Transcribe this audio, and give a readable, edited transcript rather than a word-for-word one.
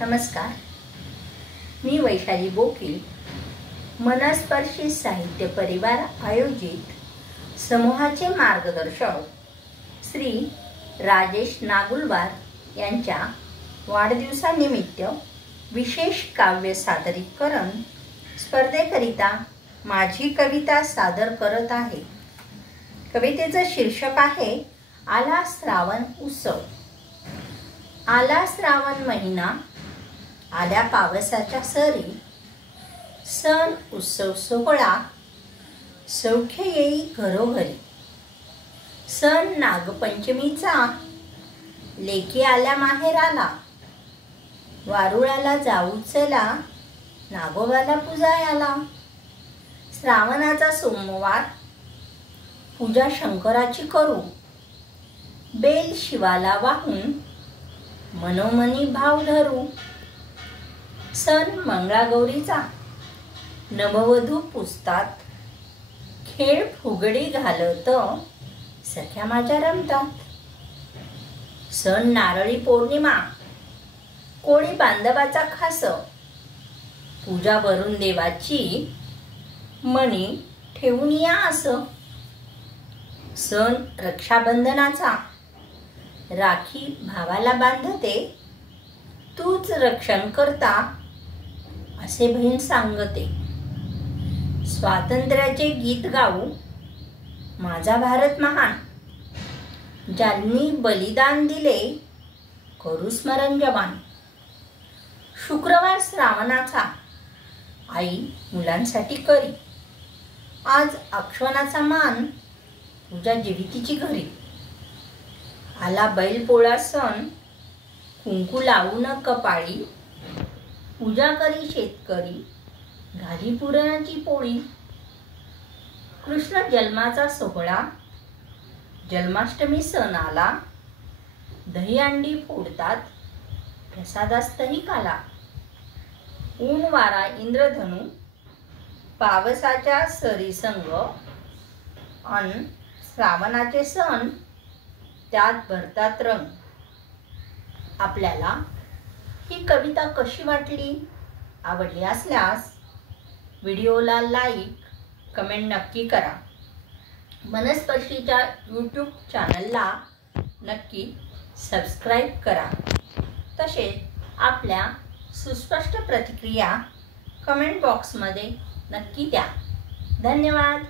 नमस्कार, मी वैशाली बोकील मनस्पर्शी साहित्य परिवार आयोजित समूहाचे मार्गदर्शक श्री राजेश नागुलवार यांच्या वाढदिवसानिमित्त विशेष काव्य सादरीकरण स्पर्धेकरिता माझी कविता सादर करत आहे। कवितेचं शीर्षक आहे आला श्रावण उत्सव। आला श्रावण महिना, आल्या पावसाच्या सरी, सण उत्सव सोहळा सौख्य येई घरोघरी। सण नागपंचमीचा, लेकी आल्या माहेराला, वारुळाला जाऊ चला, नागोबाला पूजायाला। श्रावणाचा सोमवार, पूजा शंकराची करू, बेल शिवाला वाहून मनोमनी भाव धरू। सण मंगळागौरीचा, नववधू पुजतात, खेळ फुगडी घालत सख्या माझ्या रमतात। सण नारळी पौर्णिमा, कोळी बांधवाचा खास, पूजा वरून देवाची मनी ठेवून या असं। सण रक्षाबंधनाचा, राखी भावाला बांधते, तूच रक्षण करता असे बहीण सांगते। स्वातंत्र्याचे गीत गाऊ, माझा भारत महान, ज्यांनी बलिदान दिले करू स्मरण जवान। शुक्रवार श्रावणाचा, आई मुलांसाठी करी, आज अक्षवणाचा मान, पूजा जेवितीची घरी। आला बैलपोळा सण, कुंकू लावून कपाळी, पूजा करी शेतकरी, घाली पुरणाची पोळी। कृष्ण जन्माचा सोहळा, जन्माष्टमी सण आला, दहीहंडी फोडतात, प्रसादास्तही काला। ऊन वारा इंद्रधनु, पावसाच्या सरी संग, अन श्रावणाचे सण त्यात भरतात रंग। आपल्याला ही कविता कशी वाटली? आवडली असल्यास व्हिडिओला लाईक, कमेंट नक्की करा। मनस्पर्शीच्या यूट्यूब चॅनलला नक्की सबस्क्राईब करा। तसेच आपल्या सुस्पष्ट प्रतिक्रिया कमेंट बॉक्समध्ये नक्की द्या। धन्यवाद।